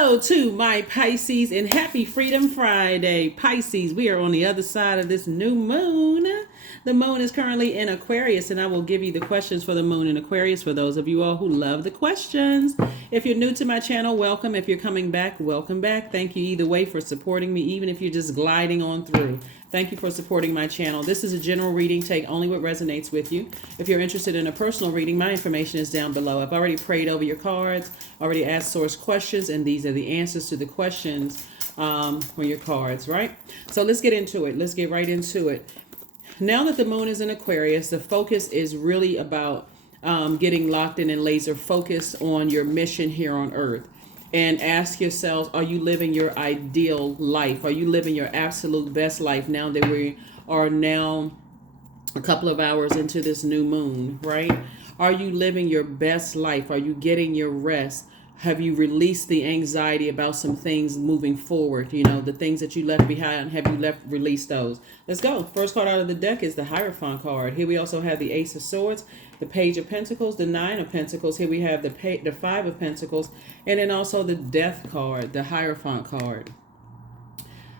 Hello to my Pisces and happy Freedom Friday. Pisces, we are on the other side of this new moon. The moon is currently in Aquarius, and I will give you the questions for the moon in Aquarius for those of you all who love the questions. If you're new to my channel, welcome. If you're coming back, welcome back. Thank you either way for supporting me, even if you're just gliding on through. Thank you for supporting my channel. This is a general reading. Take only what resonates with you. If you're interested in a personal reading, my information is down below. I've already prayed over your cards, already asked source questions, and these are the answers to the questions on your cards, right? So let's get into it. Let's get right into it. Now that the moon is in Aquarius, the focus is really about getting locked in and laser focused on your mission here on Earth. And ask yourselves, are you living your ideal life? Are you living your absolute best life now that we are now a couple of hours into this new moon, right? Are you living your best life? Are you getting your rest? Have you released the anxiety about some things moving forward? You know, the things that you left behind, have you released those? Let's go. First card out of the deck is the Hierophant card. Here we also have the Ace of Swords, the Page of Pentacles, the Nine of Pentacles. Here we have the Five of Pentacles, and then also the Death card, the Hierophant card.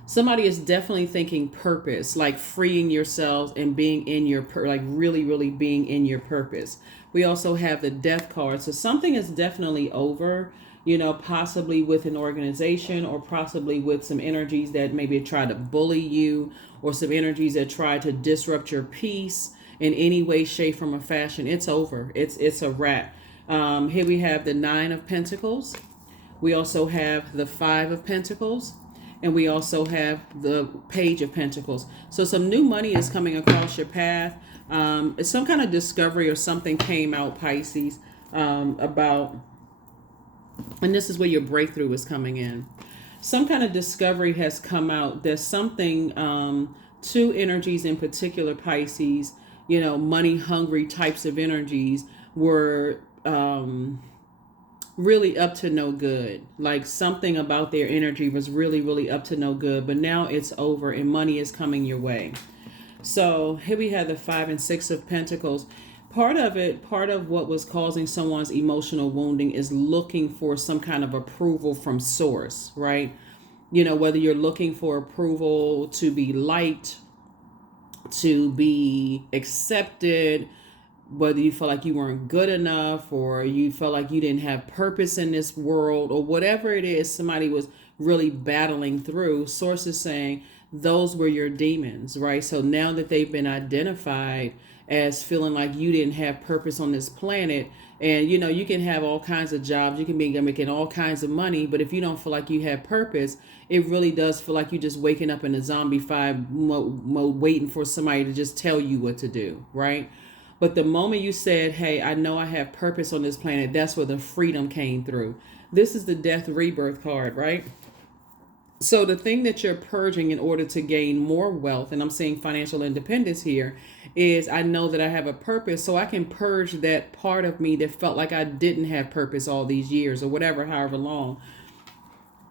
Somebody is definitely thinking purpose, like freeing yourselves and being in your, like really being in your purpose. We also have the Death card. So something is definitely over, you know, possibly with an organization or possibly with some energies that maybe try to bully you or some energies that try to disrupt your peace in any way, shape, form, or fashion. It's over. It's a wrap. Here we have the Nine of Pentacles. We also have the Five of Pentacles. And we also have the Page of Pentacles. So some new money is coming across your path. Some kind of discovery or something came out, Pisces, about, and this is where your breakthrough is coming in. Some kind of discovery has come out. There's something, two energies in particular, Pisces, you know, money hungry types of energies were really up to no good. Like something about their energy was really up to no good, but now it's over and money is coming your way. So here we have the Five and Six of Pentacles. Part of what was causing someone's emotional wounding is looking for some kind of approval from source, right? You know, whether you're looking for approval to be liked, to be accepted, whether you felt like you weren't good enough or you felt like you didn't have purpose in this world or whatever it is somebody was really battling through, source is saying those were your demons, right? So now that they've been identified as feeling like you didn't have purpose on this planet, and you know, you can have all kinds of jobs, you can be making all kinds of money, but if you don't feel like you have purpose, it really does feel like you're just waking up in a zombie mode waiting for somebody to just tell you what to do, right? But the moment you said, hey, I know I have purpose on this planet, that's where the freedom came through. This is the Death Rebirth card, right? So the thing that you're purging in order to gain more wealth, and I'm seeing financial independence here, is I know that I have a purpose, so I can purge that part of me that felt like I didn't have purpose all these years or whatever, however long.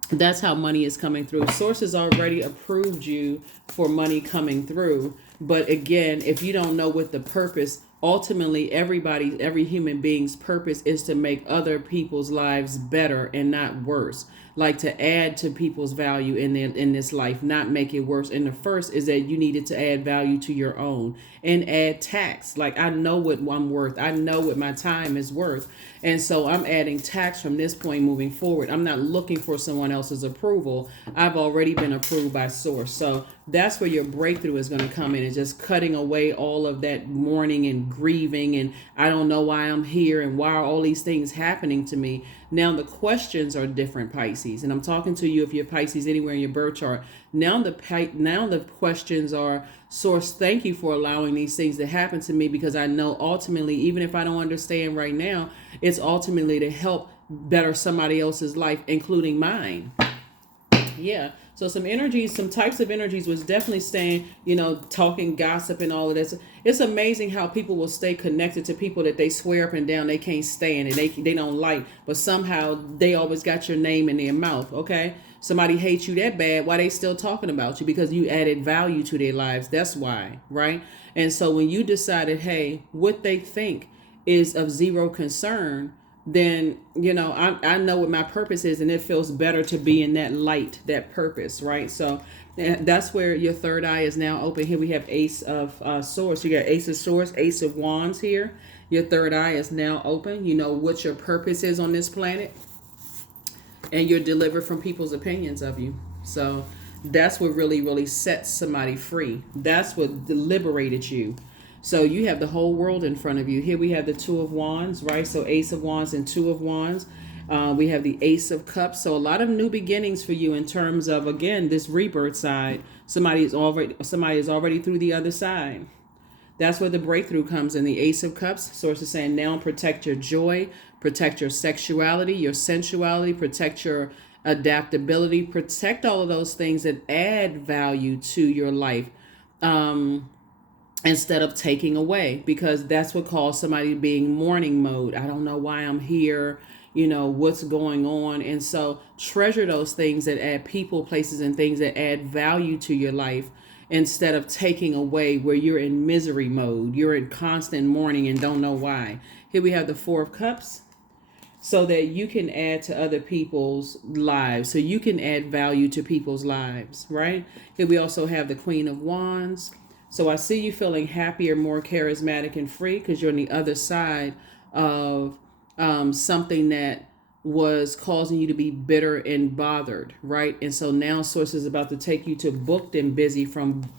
That's how money is coming through. Sources already approved you for money coming through. But again, if you don't know what the purpose, ultimately every human being's purpose is to make other people's lives better and not worse. Like to add to people's value in this life, not make it worse. And the first is that you needed to add value to your own and add tax. Like I know what I'm worth. I know what my time is worth. And so I'm adding tax from this point moving forward. I'm not looking for someone else's approval. I've already been approved by source. So that's where your breakthrough is going to come in, and just cutting away all of that mourning and grieving. And I don't know why I'm here and why are all these things happening to me. Now the questions are different, Pisces. And I'm talking to you if you're Pisces anywhere in your birth chart. Now the questions are, source, thank you for allowing these things to happen to me, because I know ultimately, even if I don't understand right now, it's ultimately to help better somebody else's life, including mine. Yeah. So some energies, some types of energies was definitely staying, you know, talking gossip and all of this. It's amazing how people will stay connected to people that they swear up and down they can't stand and they don't like, but somehow they always got your name in their mouth. Okay. Somebody hates you that bad. Why they still talking about you? Because you added value to their lives. That's why. Right. And so when you decided, hey, what they think is of zero concern, then I know what my purpose is, and it feels better to be in that light, that purpose, right? So that's where your third eye is now open. Here we have Ace of Swords. You got Ace of Swords, Ace of Wands here. Your third eye is now open. You know what your purpose is on this planet, and you're delivered from people's opinions of you. So that's what really, really sets somebody free. That's what liberated you. So you have the whole world in front of you. Here we have the Two of Wands, right? So Ace of Wands and Two of Wands. We have the Ace of Cups. So a lot of new beginnings for you in terms of, again, this rebirth side. Somebody is already through the other side. That's where the breakthrough comes in the Ace of Cups. Source is saying now protect your joy, protect your sexuality, your sensuality, protect your adaptability, protect all of those things that add value to your life. Instead of taking away, because that's what caused somebody being mourning mode. I don't know why I'm here, what's going on. And so treasure those things that add people, places, and things that add value to your life, instead of taking away where you're in misery mode. You're in constant mourning and don't know why. Here we have the Four of Cups, so that you can add to other people's lives, so you can add value to people's lives, right? Here we also have the Queen of Wands. So I see you feeling happier, more charismatic and free, because you're on the other side of something that was causing you to be bitter and bothered, right? And so now Source is about to take you to booked and busy from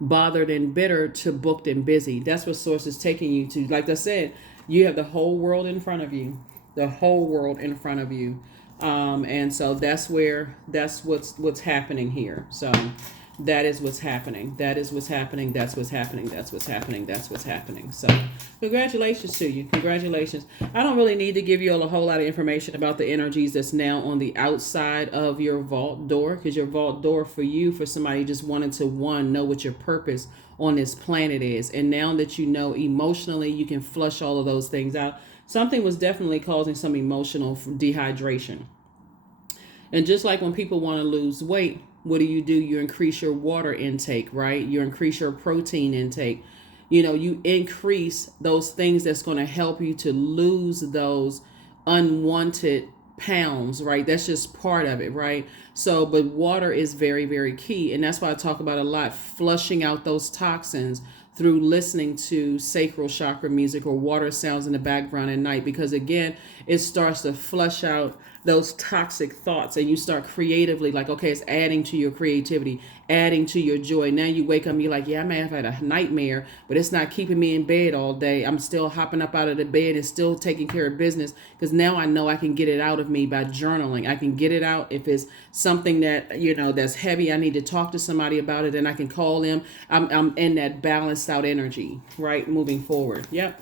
bothered and bitter to booked and busy. That's what Source is taking you to. Like I said, you have the whole world in front of you, the whole world in front of you. And so that's what's happening here. So that is what's happening. That is what's happening. That's what's happening. That's what's happening. That's what's happening. So congratulations to you. Congratulations. I don't really need to give you a whole lot of information about the energies that's now on the outside of your vault door, because your vault door for you, for somebody just wanted to know what your purpose on this planet is. And now that you know emotionally, you can flush all of those things out. Something was definitely causing some emotional dehydration. And just like when people want to lose weight, what do? You increase your water intake, right? You increase your protein intake. You increase those things that's going to help you to lose those unwanted pounds, right? That's just part of it, right? So, but water is very, very key. And that's why I talk about a lot, flushing out those toxins through listening to sacral chakra music or water sounds in the background at night, because again, it starts to flush out those toxic thoughts, and you start creatively, like, okay, it's adding to your creativity, adding to your joy. Now you wake up and you're like, yeah, I may have had a nightmare, but it's not keeping me in bed all day. I'm still hopping up out of the bed and still taking care of business, because now I know I can get it out of me by journaling. I can get it out. If it's something that, that's heavy, I need to talk to somebody about it, and I can call them. I'm in that balanced out energy, right? Moving forward. Yep.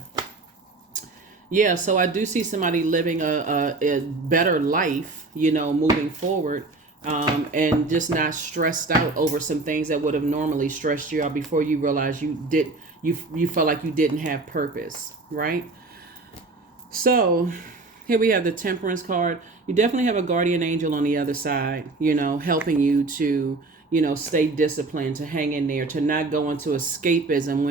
Yeah, so I do see somebody living a better life, moving forward, and just not stressed out over some things that would have normally stressed you out before you realize you felt like you didn't have purpose, right? So here we have the Temperance card. You definitely have a guardian angel on the other side, helping you to stay disciplined, to hang in there, to not go into escapism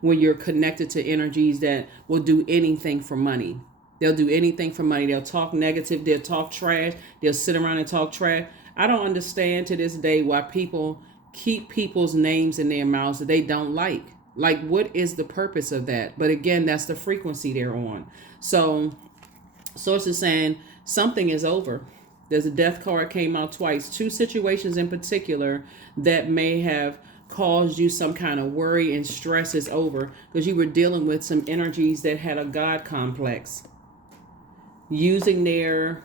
when you're connected to energies that will do anything for money. They'll do anything for money. They'll talk negative. They'll talk trash. They'll sit around and talk trash. I don't understand to this day why people keep people's names in their mouths that they don't like. Like, what is the purpose of that? But again, that's the frequency they're on. So Source is saying something is over. There's a death card came out twice. Two situations in particular that may have caused you some kind of worry and stress is over, because you were dealing with some energies that had a God complex. Using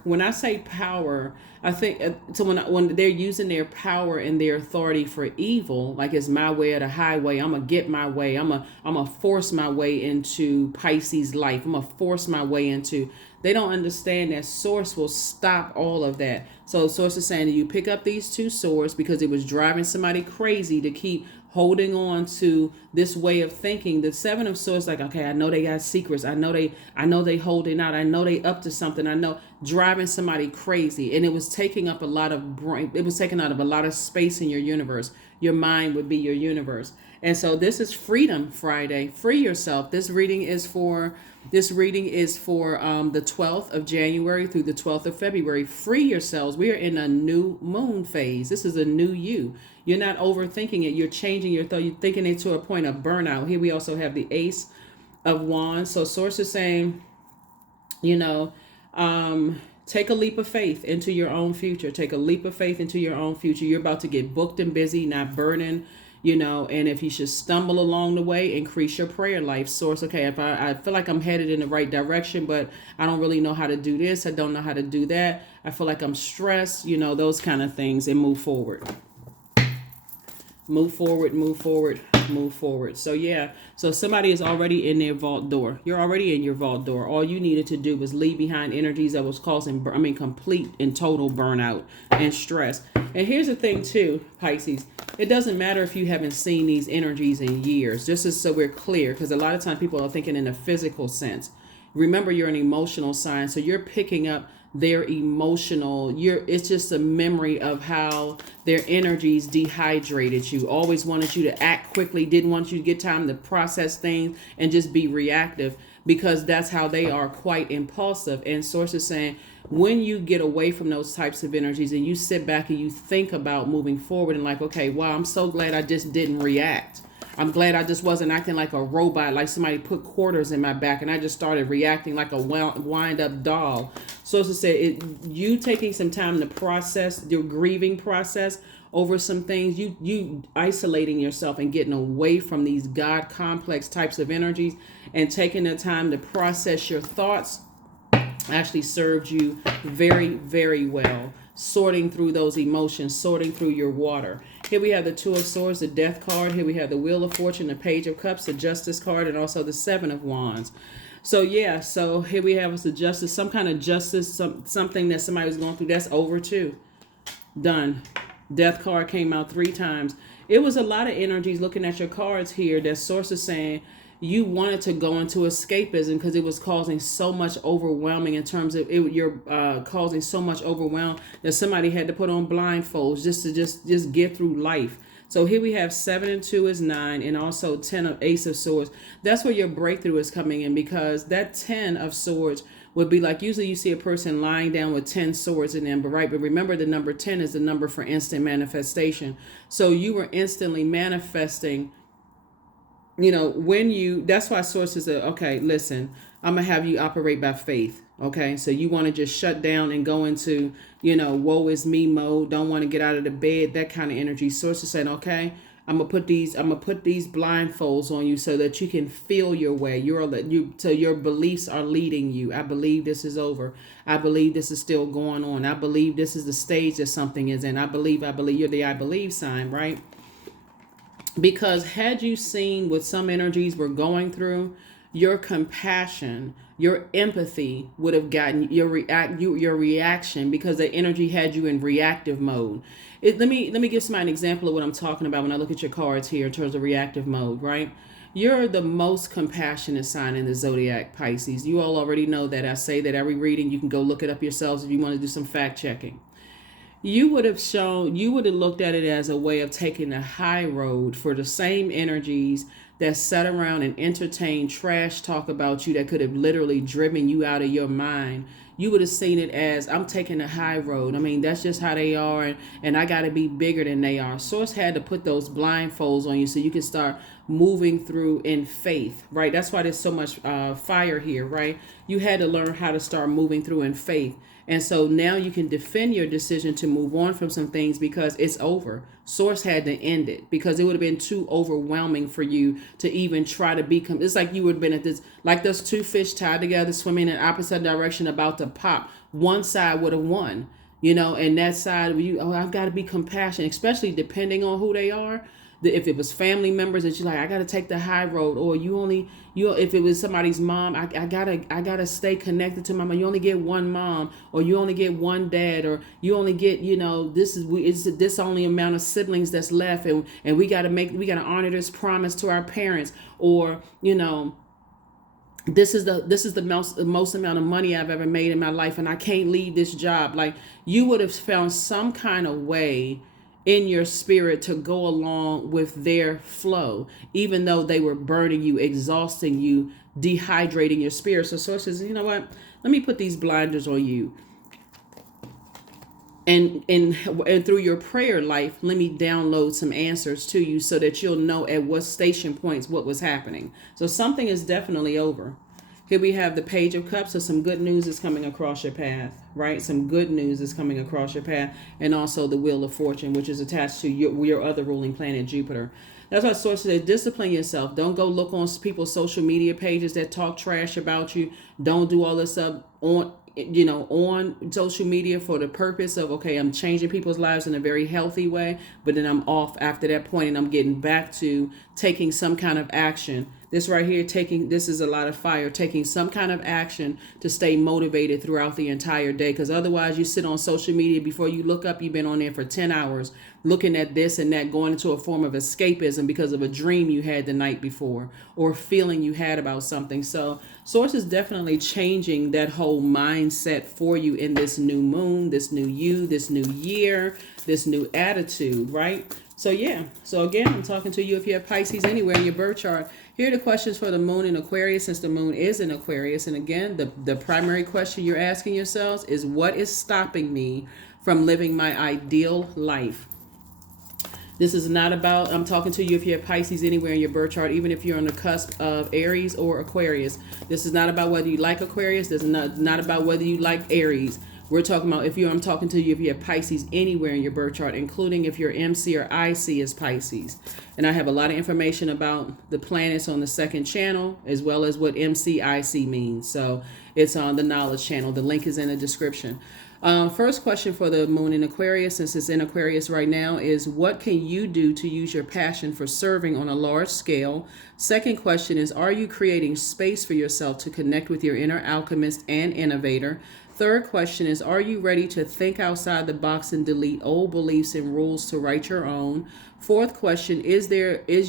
when I say power, I think so when they're using their power and their authority for evil, like it's my way or the highway, I'm gonna get my way, I'm gonna force my way into Pisces life, I'm gonna force my way into. They don't understand that Source will stop all of that. So Source is saying that you pick up these two swords because it was driving somebody crazy to keep holding on to this way of thinking. The Seven of Swords, like, okay, I know they got secrets. I know they holding out. I know they up to something. I know, driving somebody crazy. And it was taking up a lot of brain. It was taking out of a lot of space in your universe. Your mind would be your universe. And so this is Freedom Friday. Free yourself. This reading is for the 12th of January through the 12th of February. Free yourselves. We are in a new moon phase. This is a new you. You're not overthinking it. You're changing your thought. You're thinking it to a point of burnout. Here we also have the Ace of Wands. So Source is saying, take a leap of faith into your own future. Take a leap of faith into your own future. You're about to get booked and busy, not burning. And if you should stumble along the way, increase your prayer life. Source, okay, if I feel like I'm headed in the right direction, but I don't really know how to do this, I don't know how to do that, I feel like I'm stressed, those kind of things, and move forward. Move forward, move forward, move forward. So yeah, so somebody is already in their vault door. You're already in your vault door. All you needed to do was leave behind energies that was causing, complete and total burnout and stress. And here's the thing too, Pisces. It doesn't matter if you haven't seen these energies in years, just so we're clear, because a lot of times people are thinking in a physical sense. Remember, you're an emotional sign, so you're picking up their emotional, it's just a memory of how their energies dehydrated you, always wanted you to act quickly, didn't want you to get time to process things and just be reactive, because that's how they are, quite impulsive. And Source is saying, when you get away from those types of energies and you sit back and you think about moving forward and like, okay, wow, I'm so glad I just didn't react. I'm glad I just wasn't acting like a robot, like somebody put quarters in my back and I just started reacting like a wind-up doll. So as I said, you taking some time to process your grieving process over some things, you isolating yourself and getting away from these God complex types of energies and taking the time to process your thoughts actually served you very, very well. Sorting through those emotions, sorting through your water. Here we have the Two of Swords, the Death card. Here we have the Wheel of Fortune, the Page of Cups, the Justice card, and also the Seven of Wands. So yeah, so here we have the Justice, some kind of justice, something that somebody was going through. That's over too. Done. Death card came out 3 times. It was a lot of energies looking at your cards here that Source is saying you wanted to go into escapism because it was causing so much overwhelming in terms of it, you're causing so much overwhelm that somebody had to put on blindfolds just to just get through life. So here we have 7 and 2 is 9, and also 10 of Ace of Swords. That's where your breakthrough is coming in, because that 10 of Swords would be like, usually you see a person lying down with 10 swords in them, but remember the number 10 is the number for instant manifestation. So you were instantly manifesting. That's why Sources are, okay, listen, I'm going to have you operate by faith. Okay. So you want to just shut down and go into, woe is me mode. Don't want to get out of the bed, that kind of energy. Sources saying, okay, I'm going to put these blindfolds on you so that you can feel your way. So your beliefs are leading you. I believe this is over. I believe this is still going on. I believe this is the stage that something is in. I believe you're the I believe sign, right? Because had you seen what some energies were going through, your compassion, your empathy would have gotten your reaction, because the energy had you in reactive mode. Let me give somebody an example of what I'm talking about when I look at your cards here in terms of reactive mode, right? You're the most compassionate sign in the Zodiac, Pisces. You all already know that. I say that every reading. You can go look it up yourselves if you want to do some fact checking. You would have looked at it as a way of taking the high road for the same energies that sat around and entertained trash talk about you that could have literally driven you out of your mind. You would have seen it as, I'm taking the high road. That's just how they are, and I got to be bigger than they are. Source had to put those blindfolds on you so you can start moving through in faith, right? That's why there's so much fire here, right? You had to learn how to start moving through in faith. And so now you can defend your decision to move on from some things because it's over. Source had to end it because it would have been too overwhelming for you to even try to become. It's like you would have been at this, like those 2 fish tied together, swimming in opposite direction, about to pop. One side would have won, and that side, I've got to be compassionate, especially depending on who they are. if it was family members that you're like, I got to take the high road, or if it was somebody's mom, I gotta stay connected to my mom. You only get one mom, or you only get one dad, or you only get, it's this only amount of siblings that's left, and we gotta honor this promise to our parents, or this is the most amount of money I've ever made in my life, and I can't leave this job. Like, you would have found some kind of way in your spirit to go along with their flow, even though they were burning you, exhausting you, dehydrating your spirit. So Source says, you know what? Let me put these blinders on you. And through your prayer life, let me download some answers to you so that you'll know at what station points what was happening. So something is definitely over. Here we have the Page of Cups. So some good news is coming across your path, right? Some good news is coming across your path. And also the Wheel of Fortune, which is attached to your other ruling planet, Jupiter. That's why Source says, discipline yourself. Don't go look on people's social media pages that talk trash about you. Don't do all this stuff on social media for the purpose of, okay, I'm changing people's lives in a very healthy way, but then I'm off after that point and I'm getting back to taking some kind of action. This right here, this is a lot of fire, taking some kind of action to stay motivated throughout the entire day. Because otherwise you sit on social media, before you look up, you've been on there for 10 hours looking at this and that, going into a form of escapism because of a dream you had the night before or a feeling you had about something. So Source is definitely changing that whole mindset for you in this new moon, this new you, this new year, this new attitude, right? So yeah, so again, I'm talking to you if you have Pisces anywhere in your birth chart. Here are the questions for the moon in Aquarius, since the moon is in Aquarius. And again, the primary question you're asking yourselves is, what is stopping me from living my ideal life? This is not about, I'm talking to you if you have Pisces anywhere in your birth chart, even if you're on the cusp of Aries or Aquarius. This is not about whether you like Aquarius. This is not about whether you like Aries. We're talking about I'm talking to you if you have Pisces anywhere in your birth chart, including if your MC or IC is Pisces. And I have a lot of information about the planets on the second channel, as well as what MCIC means. So it's on the knowledge channel. The link is in the description. First question for the moon in Aquarius, since it's in Aquarius right now, is what can you do to use your passion for serving on a large scale? Second question is, are you creating space for yourself to connect with your inner alchemist and innovator? Third question is, are you ready to think outside the box and delete old beliefs and rules to write your own? Fourth question, is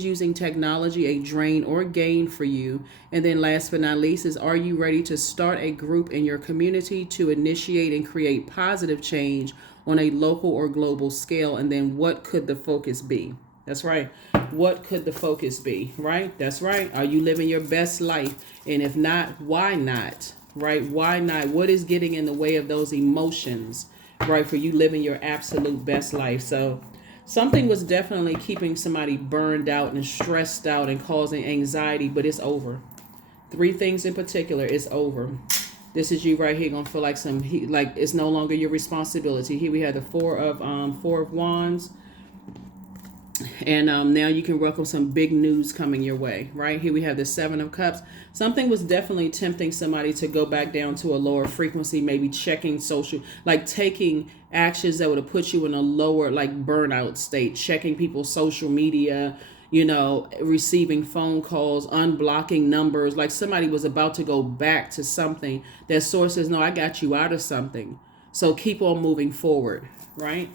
using technology a drain or gain for you? And then last but not least is, are you ready to start a group in your community to initiate and create positive change on a local or global scale? And then what could the focus be? That's right. What could the focus be? Right? That's right. Are you living your best life? And if not, why not? Right? Why not? What is getting in the way of those emotions, right, for you living your absolute best life? So something was definitely keeping somebody burned out and stressed out and causing anxiety, but it's over. Three things in particular, it's over. This is you right here, gonna feel like it's no longer your responsibility. Here we have the Four of Wands. And now you can welcome some big news coming your way, right? Here we have the Seven of Cups. Something was definitely tempting somebody to go back down to a lower frequency, maybe checking social, like taking actions that would have put you in a lower, like burnout state, checking people's social media, receiving phone calls, unblocking numbers. Like somebody was about to go back to something that Source says, no, I got you out of something. So keep on moving forward, right?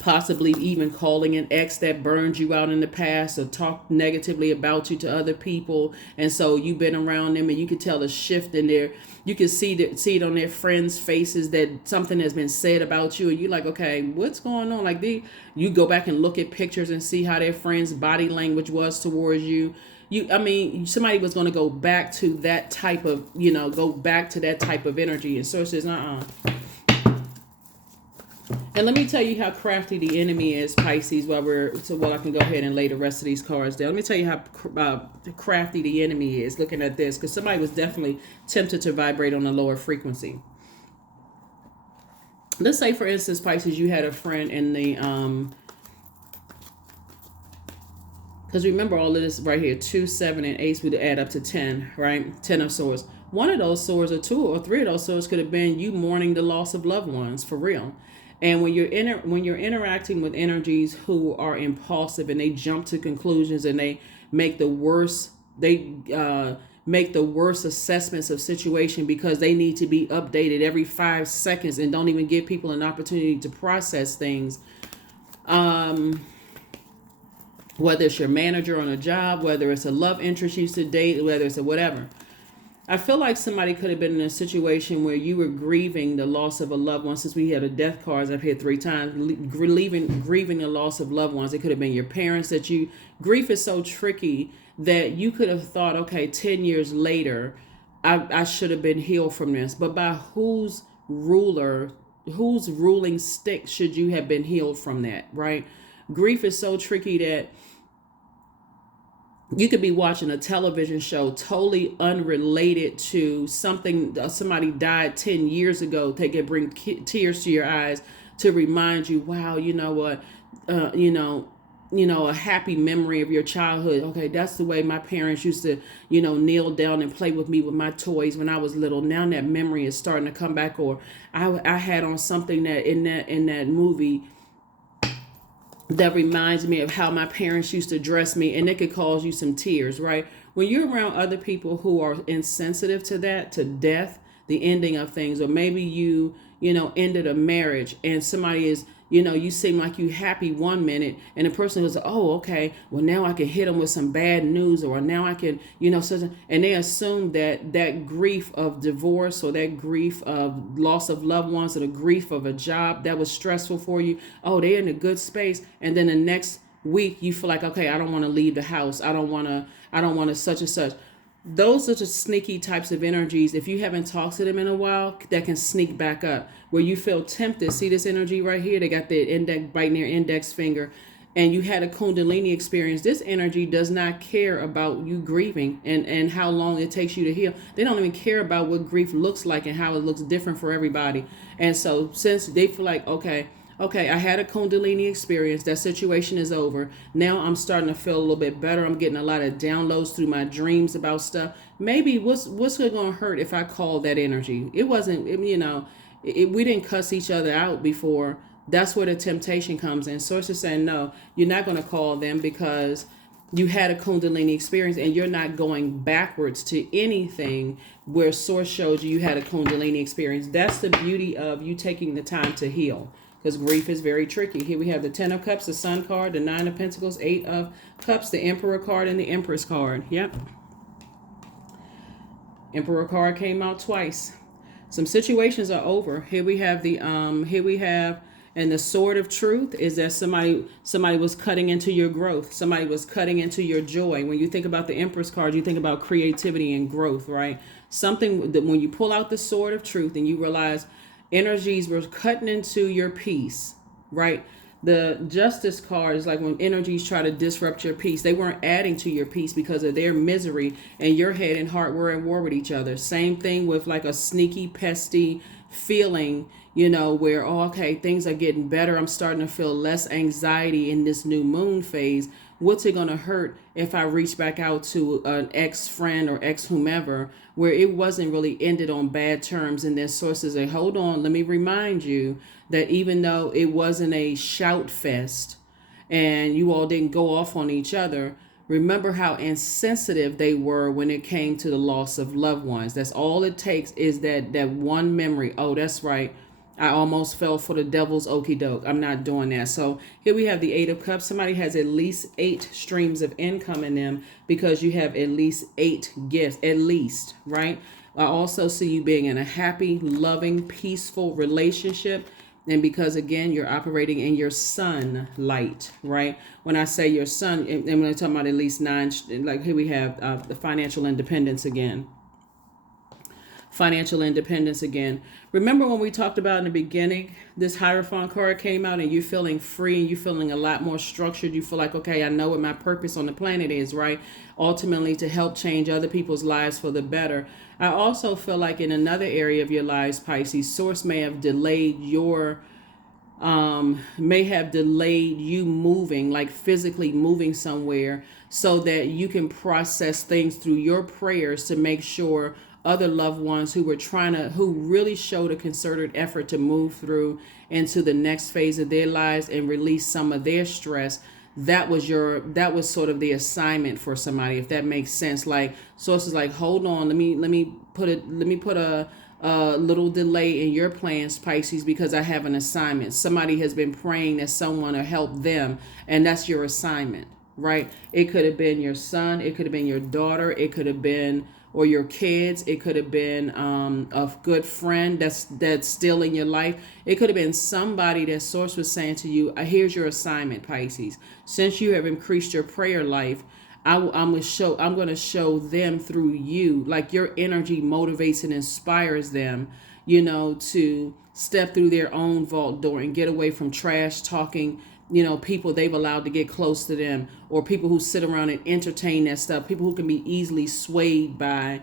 Possibly even calling an ex that burned you out in the past or talked negatively about you to other people. And so you've been around them and you could tell a shift in there. You can see it on their friends' faces that something has been said about you. And you're like, okay, what's going on? Like you go back and look at pictures and see how their friends' body language was towards you. Somebody was going to go back to that type of, energy. And so it says, And let me tell you how crafty the enemy is, Pisces, while I can go ahead and lay the rest of these cards down. Let me tell you how crafty the enemy is looking at this, because somebody was definitely tempted to vibrate on a lower frequency. Let's say, for instance, Pisces, you had a friend in the, because remember all of this right here, 2, 7, and 8 would add up to 10, right? 10 of swords. One of those swords or 2 or 3 of those swords could have been you mourning the loss of loved ones, for real. And when you're interacting with energies who are impulsive and they jump to conclusions and they make the worst they make the worst assessments of situation because they need to be updated every 5 seconds and don't even give people an opportunity to process things. Whether it's your manager on a job, whether it's a love interest you used to date, whether it's a whatever. I feel like somebody could have been in a situation where you were grieving the loss of a loved one. Since we had a death cards, I've hit 3 times, grieving the loss of loved ones. It could have been your parents that you, grief is so tricky that you could have thought, okay, 10 years later, I should have been healed from this. But by whose ruling stick should you have been healed from that, right? Grief is so tricky that you could be watching a television show totally unrelated to something, somebody died 10 years ago. They could bring tears to your eyes to remind you, wow, you know what, a happy memory of your childhood. Okay, that's the way my parents used to, kneel down and play with me with my toys when I was little. Now that memory is starting to come back. Or I had on something that in that movie that reminds me of how my parents used to dress me, and it could cause you some tears, right? When you're around other people who are insensitive to that, to death, the ending of things, or maybe you ended a marriage and somebody is, you seem like you happy one minute and the person was, oh, okay, well now I can hit them with some bad news, or now I can, and they assume that grief of divorce or that grief of loss of loved ones or the grief of a job that was stressful for you, oh, they're in a good space. And then the next week you feel like, okay, I don't want to leave the house. I don't want to such and such. Those are the sneaky types of energies, if you haven't talked to them in a while, that can sneak back up where you feel tempted. See this energy right here? They got the index biting their index finger, and you had a Kundalini experience. This energy does not care about you grieving and how long it takes you to heal. They don't even care about what grief looks like and how it looks different for everybody. And so since they feel like, okay, I had a Kundalini experience. That situation is over. Now I'm starting to feel a little bit better. I'm getting a lot of downloads through my dreams about stuff. Maybe what's going to hurt if I call that energy? It wasn't, we didn't cuss each other out before. That's where the temptation comes in. Source is saying, no, you're not going to call them because you had a Kundalini experience and you're not going backwards to anything where Source showed you had a Kundalini experience. That's the beauty of you taking the time to heal. Because grief is very tricky. Here we have the 10 of Cups, the Sun card, the 9 of Pentacles, 8 of Cups, the Emperor card, and the Empress card. Yep. Emperor card came out twice. Some situations are over. Here we have and the Sword of Truth is that somebody was cutting into your growth. Somebody was cutting into your joy. When you think about the Empress card, you think about creativity and growth, right? Something that when you pull out the Sword of Truth and you realize energies were cutting into your peace, right? The Justice card is like when energies try to disrupt your peace. They weren't adding to your peace because of their misery, and your head and heart were at war with each other. Same thing with like a sneaky, pesty feeling, where, oh, okay, things are getting better. I'm starting to feel less anxiety in this new moon phase. What's it going to hurt if I reach back out to an ex-friend or ex-whomever where it wasn't really ended on bad terms? And their sources say, hold on, let me remind you that even though it wasn't a shout fest and you all didn't go off on each other, remember how insensitive they were when it came to the loss of loved ones. That's all it takes is that one memory. Oh, that's right. I almost fell for the devil's okie doke. I'm not doing that. So here we have the 8 of Cups. Somebody has at least 8 streams of income in them because you have at least 8 gifts, at least, right? I also see you being in a happy, loving, peaceful relationship. And because, again, you're operating in your sun light, right? When I say your sun, and when I'm talking about at least 9, like here we have the financial independence again. Financial independence again. Remember when we talked about in the beginning, this Hierophant card came out and you're feeling free and you're feeling a lot more structured. You feel like, okay, I know what my purpose on the planet is, right? Ultimately to help change other people's lives for the better. I also feel like in another area of your lives, Pisces, Source may have delayed you moving, like physically moving somewhere so that you can process things through your prayers to make sure other loved ones who were who really showed a concerted effort to move through into the next phase of their lives and release some of their stress. That was sort of the assignment for somebody, if that makes sense. Like sources like, hold on, let me put a little delay in your plans, Pisces, because I have an assignment. Somebody has been praying that someone will help them, and that's your assignment, right? It could have been your son, it could have been your daughter, it could have been, or your kids, it could have been a good friend that's still in your life. It could have been somebody that source was saying to you, here's your assignment, Pisces. Since you have increased your prayer life, I'm going to show them through you. Like your energy motivates and inspires them, to step through their own vault door and get away from trash talking, people they've allowed to get close to them, or people who sit around and entertain that stuff, people who can be easily swayed by,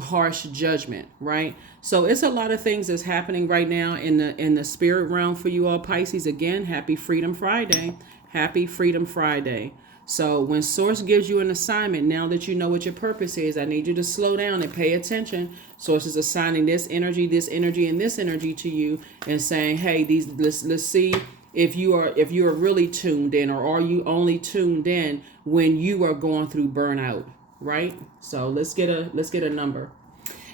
harsh judgment, right? So it's a lot of things that's happening right now in the spirit realm for you all, Pisces. Again, happy Freedom Friday. Happy Freedom Friday. So when Source gives you an assignment, now that you know what your purpose is, I need you to slow down and pay attention. Source is assigning this energy, and this energy to you, and saying, hey, let's see if you are really tuned in, or are you only tuned in when you are going through burnout, right? So let's get a number.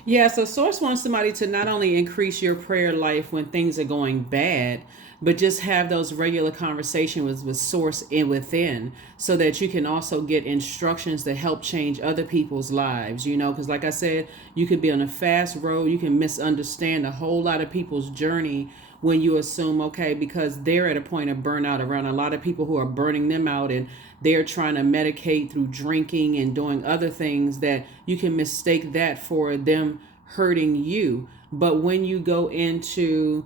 Yeah, so Source wants somebody to not only increase your prayer life when things are going bad, but just have those regular conversations with Source and within, so that you can also get instructions to help change other people's lives, because like I said, you could be on a fast road. You can misunderstand a whole lot of people's journey when you assume, okay, because they're at a point of burnout around a lot of people who are burning them out, and they're trying to medicate through drinking and doing other things, that you can mistake that for them hurting you. But when you go into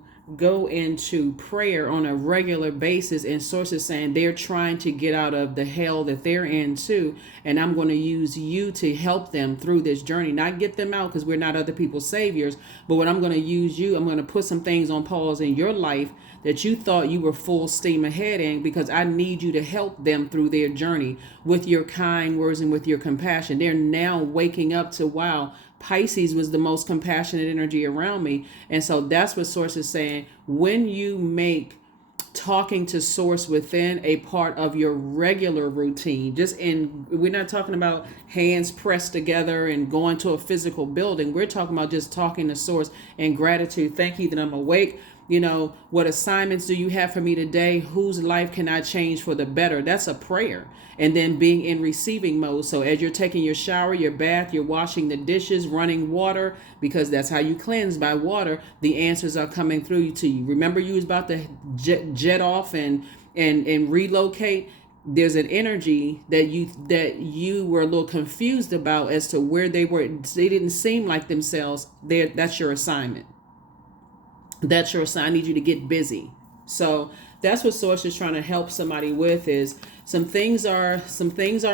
prayer on a regular basis, and sources saying they're trying to get out of the hell that they're in too, and I'm going to use you to help them through this journey, not get them out, because we're not other people's saviors, but when I'm going to use you, I'm going to put some things on pause in your life that you thought you were full steam ahead in, because I need you to help them through their journey with your kind words and with your compassion. They're now waking up to, wow, Pisces was the most compassionate energy around me. And so that's what Source is saying. When you make talking to Source within a part of your regular routine, we're not talking about hands pressed together and going to a physical building. We're talking about just talking to Source and gratitude. Thank you that I'm awake. What assignments do you have for me today? Whose life can I change for the better? That's a prayer. And then being in receiving mode. So as you're taking your shower, your bath, you're washing the dishes, running water, because that's how you cleanse, by water, the answers are coming through to you. Remember, you was about to jet off and relocate. There's an energy that you were a little confused about as to where they were. They didn't seem like themselves. That's your assignment. That's your sign. I need you to get busy. So that's what Source is trying to help somebody with, is some things are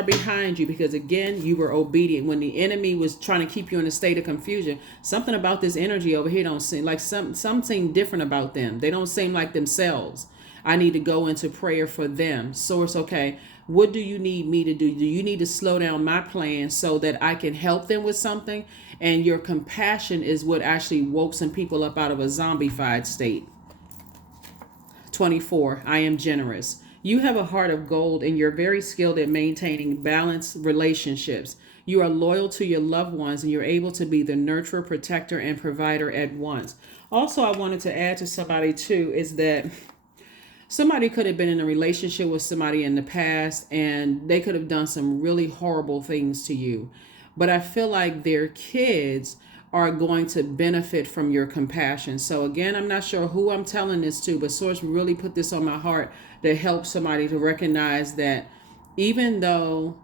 behind you, because again, you were obedient when the enemy was trying to keep you in a state of confusion. Something about this energy over here don't seem like something different about them. They don't seem like themselves. I need to go into prayer for them. Source, okay, what do you need me to do? Do you need to slow down my plan so that I can help them with something? And your compassion is what actually woke some people up out of a zombified state. 24, I am generous. You have a heart of gold, and you're very skilled at maintaining balanced relationships. You are loyal to your loved ones, and you're able to be the nurturer, protector, and provider at once. Also, I wanted to add to somebody too, is that somebody could have been in a relationship with somebody in the past, and they could have done some really horrible things to you. But I feel like their kids are going to benefit from your compassion. So again, I'm not sure who I'm telling this to, but Source really put this on my heart to help somebody to recognize that even though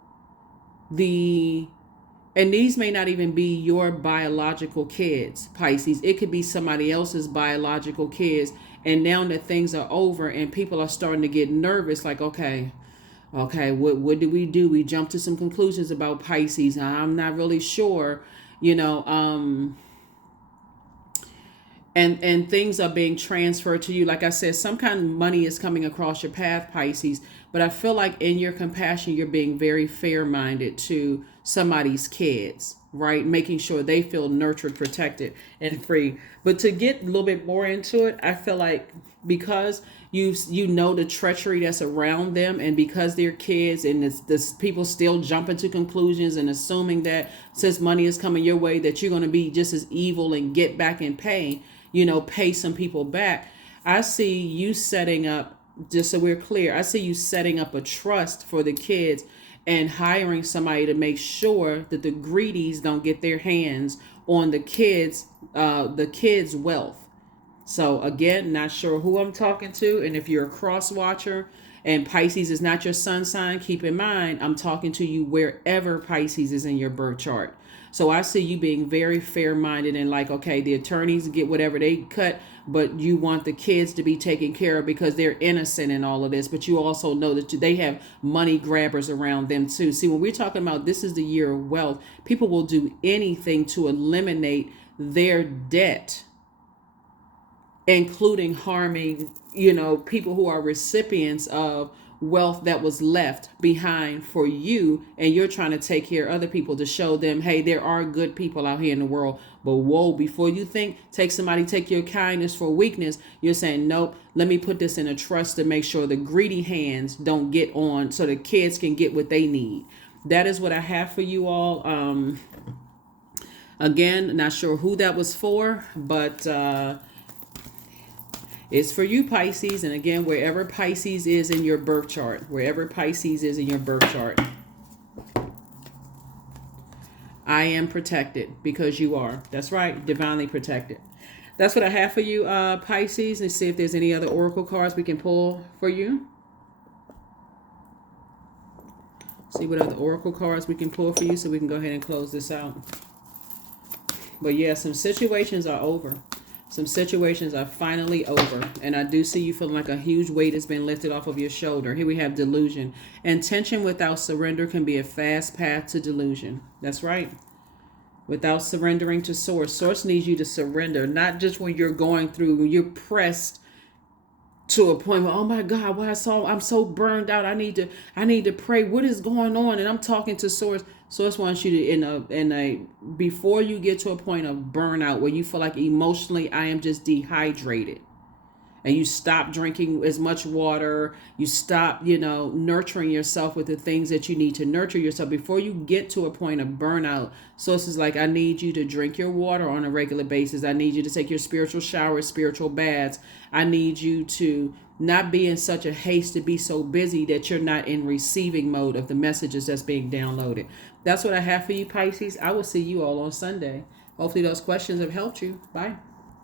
and these may not even be your biological kids, Pisces. It could be somebody else's biological kids. And now that things are over and people are starting to get nervous, like, okay, what do? We jump to some conclusions about Pisces. I'm not really sure, and things are being transferred to you. Like I said, some kind of money is coming across your path, Pisces, But I feel like in your compassion, you're being very fair-minded to somebody's kids, right? Making sure they feel nurtured, protected, and free. But to get a little bit more into it, I feel like because you know the treachery that's around them, and because they're kids, and this people still jumping to conclusions and assuming that since money is coming your way that you're going to be just as evil and get back and pay, pay some people back. I see you setting up, just so we're clear, I see you setting up a trust for the kids and hiring somebody to make sure that the greedies don't get their hands on the kids' wealth. So again, not sure who I'm talking to. And if you're a cross watcher and Pisces is not your sun sign, keep in mind, I'm talking to you wherever Pisces is in your birth chart. So I see you being very fair-minded and like, okay, the attorneys get whatever they cut, but you want the kids to be taken care of because they're innocent in all of this. But you also know that they have money grabbers around them too. See, when we're talking about this is the year of wealth, people will do anything to eliminate their debt, including harming, people who are recipients of wealth that was left behind for you, and you're trying to take care of other people to show them, hey, there are good people out here in the world. But whoa, before you take your kindness for weakness, you're saying, nope, let me put this in a trust to make sure the greedy hands don't get on so the kids can get what they need. That is what I have for you all. Again, not sure who that was for, but it's for you, Pisces. And again, wherever Pisces is in your birth chart, I am protected because you are. That's right, divinely protected. That's what I have for you, Pisces. Let's see if there's any other oracle cards we can pull for you. See what other oracle cards we can pull for you so we can go ahead and close this out. But yeah, some situations are over. Some situations are finally over. And I do see you feeling like a huge weight has been lifted off of your shoulder. Here we have delusion. Intention without surrender can be a fast path to delusion. That's right. Without surrendering to Source. Source needs you to surrender. Not just when you're going through, when you're pressed to a point where, oh my God, I'm so burned out. I need to pray. What is going on? And I'm talking to Source. Source wants you to, before you get to a point of burnout where you feel like emotionally, I am just dehydrated. And you stop drinking as much water. You stop, nurturing yourself with the things that you need to nurture yourself. Before you get to a point of burnout, Source is like, I need you to drink your water on a regular basis. I need you to take your spiritual showers, spiritual baths. I need you to not be in such a haste to be so busy that you're not in receiving mode of the messages that's being downloaded. That's what I have for you, Pisces. I will see you all on Sunday. Hopefully those questions have helped you. Bye.